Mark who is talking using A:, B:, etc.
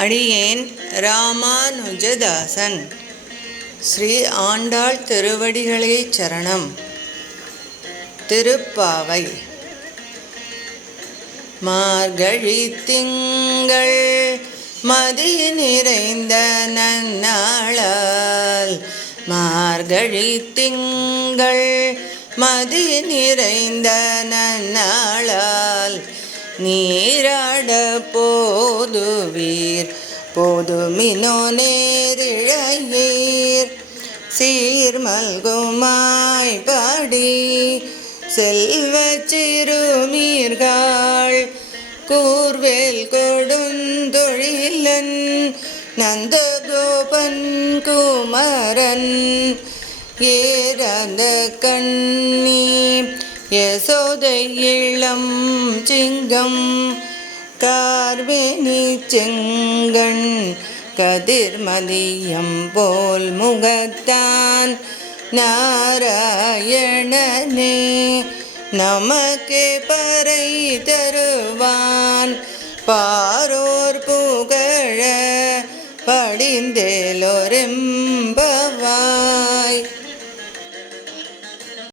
A: அடியேன் ராமானுஜதாசன். ஸ்ரீ ஆண்டாள் திருவடிகளே சரணம். திருப்பாவை. மார்கழி திங்கள் மதி நிறைந்த நன்னாளால். மார்கழி திங்கள் மதி நிறைந்த நன்னாளால். நீராட போதுவீர். போதுமினோ நேரிழையீர். சீர்மல்குமாய் பாடி செல்வ சிறுமீர்கள். கூர்வேல் கொடுந்தொழிலன் நந்தகோபன் குமரன். ஏறந்த கண் யசோதை இளம் சிங்கம் கார்வேணி செங்கண் கதிர்மதியம் போல் முகத்தான். நாராயணனே நமக்கு பறை தருவான். பாரோர் புகழ படிந்தேலோரெம்பவாய்